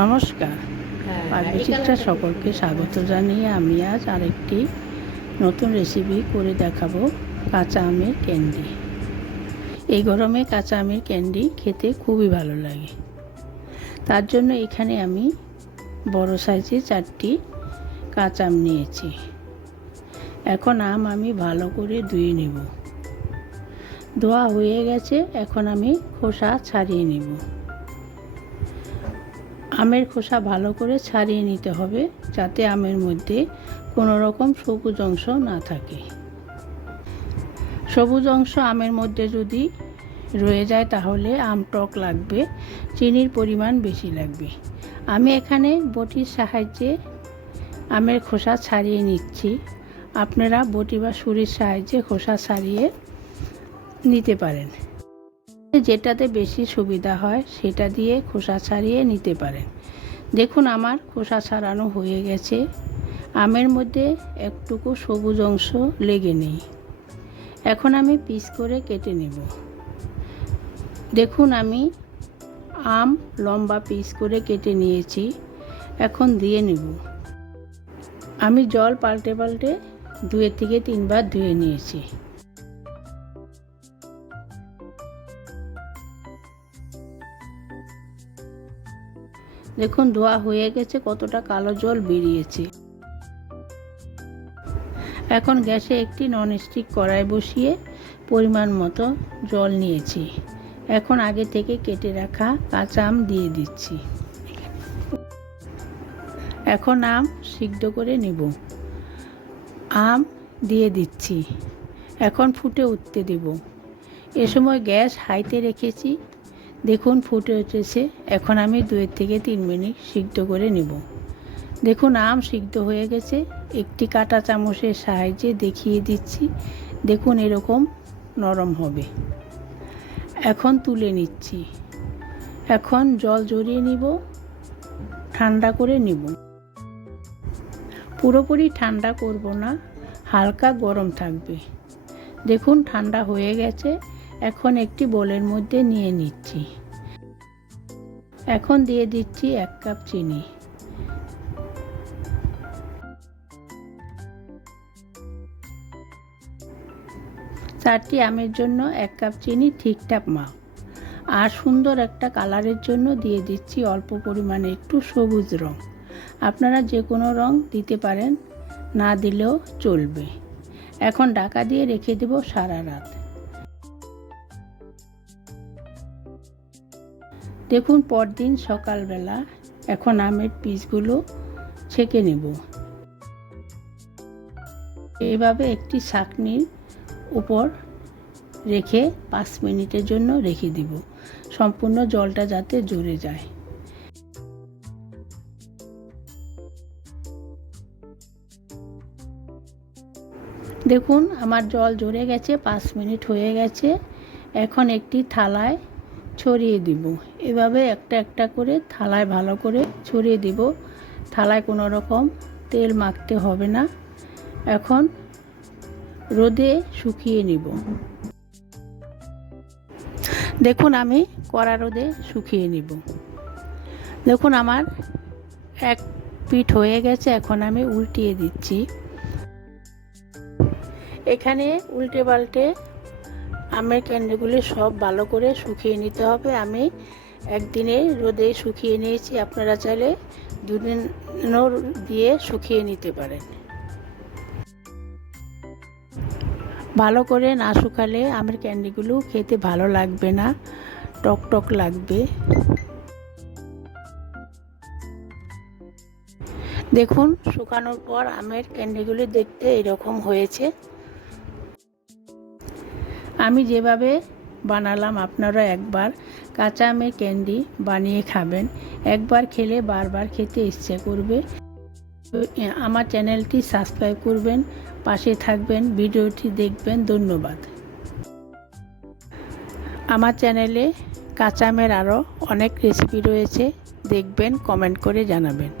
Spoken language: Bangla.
নমস্কার, পাকবিচিত্রা সকলকে স্বাগত জানিয়ে আমি আজ আরেকটি নতুন রেসিপি করে দেখাবো কাঁচা আমের ক্যান্ডি। এই গরমে কাঁচা আমের ক্যান্ডি খেতে খুবই ভালো লাগে। তার জন্য এখানে আমি বড় সাইজে 4টি কাঁচা আম নিয়েছি। এখন আম আমি ভালো করে ধুয়ে নেব। ধোয়া হয়ে গেছে, এখন আমি খোসা ছাড়িয়ে নেব। আমের খোসা ভালো করে ছাড়িয়ে নিতে হবে, যাতে আমের মধ্যে কোনো রকম সবুজ অংশ না থাকে। সবুজ অংশ আমের মধ্যে যদি রয়ে যায় তাহলে আম টক লাগবে, চিনির পরিমাণ বেশি লাগবে। আমি এখানে বটির সাহায্যে আমের খোসা ছাড়িয়ে নিচ্ছি। আপনারা বটি বা ছুরির সাহায্যে খোসা ছাড়িয়ে নিতে পারেন। যেটাতে বেশি সুবিধা হয় সেটা দিয়ে খোসা ছাড়িয়ে নিতে পারেন। দেখুন আমার খোসা ছাড়ানো হয়ে গেছে। আমের মধ্যে একটুকু সবুজ অংশ লেগে নেই। এখন আমি পিস করে কেটে নেব। দেখুন আমি আম লম্বা পিস করে কেটে নিয়েছি। এখন দিয়ে নেব। আমি জল পাল্টে পাল্টে 2 থেকে 3 বার ধুয়ে নিয়েছি। দেখুন ধোয়া হয়ে গেছে, কতটা কালো জল বেরিয়েছে। এখন গ্যাসে একটি ননস্টিক কড়াই বসিয়ে পরিমাণ মতো জল নিয়েছি। এখন আগে থেকে কেটে রাখা কাঁচা আম দিয়ে দিচ্ছি। এখন আম সিদ্ধ করে নেব। আম দিয়ে দিচ্ছি। এখন ফুটে উঠতে দেব। এ সময় গ্যাস হাইতে রেখেছি। দেখুন ফুটে উঠেছে। এখন আমি 2 থেকে 3 মিনিট সিদ্ধ করে নেব। দেখুন আম সিদ্ধ হয়ে গেছে। একটি কাঁটা চামচের সাহায্যে দেখিয়ে দিচ্ছি। দেখুন এরকম নরম হবে। এখন তুলে নিচ্ছি। এখন জল ঝরিয়ে নিব, ঠান্ডা করে নিব। পুরোপুরি ঠান্ডা করব না, হালকা গরম থাকবে। দেখুন ঠান্ডা হয়ে গেছে। এখন একটি বোলের মধ্যে নিয়ে নিচ্ছি। এখন দিয়ে দিচ্ছি 1 কাপ চিনি। চারটি আমের জন্য 1 কাপ চিনি ঠিকঠাক মাপ। আর সুন্দর একটা কালারের জন্য দিয়ে দিচ্ছি অল্প পরিমাণে একটু সবুজ রং। আপনারা যে কোনো রং দিতে পারেন, না দিলেও চলবে। এখন ঢাকা দিয়ে রেখে দেব সারা রাত। দেখুন পরদিন সকালবেলা এখন আমের পিসগুলো ছেঁকে নেব। এইভাবে একটি ছাঁকনির উপর রেখে 5 মিনিটের জন্য রেখে দিব, সম্পূর্ণ জলটা যাতে ঝরে যায়। দেখুন আমার জল ঝরে গেছে, 5 মিনিট হয়ে গেছে। এখন একটি থালায় ছড়িয়ে দিব। এভাবে একটা একটা করে থালায় ভালো করে ছড়িয়ে দিব। থালায় কোনো রকম তেল মাখতে হবে না। এখন রোদে শুকিয়ে নিব। দেখুন আমি কড়া রোদে শুকিয়ে নিব। দেখুন আমার এক পিঠ হয়ে গেছে। এখন আমি উল্টিয়ে দিচ্ছি। এখানে উল্টে পাল্টে আমের ক্যান্ডিগুলি সব ভালো করে শুকিয়ে নিতে হবে। আমি একদিনে রোদে শুকিয়ে নিয়েছি। আপনারা চাইলে 2 দিনও দিয়ে শুকিয়ে নিতে পারেন। ভালো করে না শুকালে আমের ক্যান্ডিগুলো খেতে ভালো লাগবে না, টক টক লাগবে। দেখুন শুকানোর পর আমের ক্যান্ডিগুলো দেখতে এরকম হয়েছে। আমি যেভাবে বানালাম আপনারা একবার কাঁচা আমের ক্যান্ডি বানিয়ে খাবেন। একবার খেলে বারবার খেতে ইচ্ছে করবে। আমার চ্যানেলটি সাবস্ক্রাইব করবেন, পাশে থাকবেন, ভিডিওটি দেখবেন। ধন্যবাদ। আমার চ্যানেলে কাঁচা আমের আরও অনেক রেসিপি রয়েছে, দেখবেন, কমেন্ট করে জানাবেন।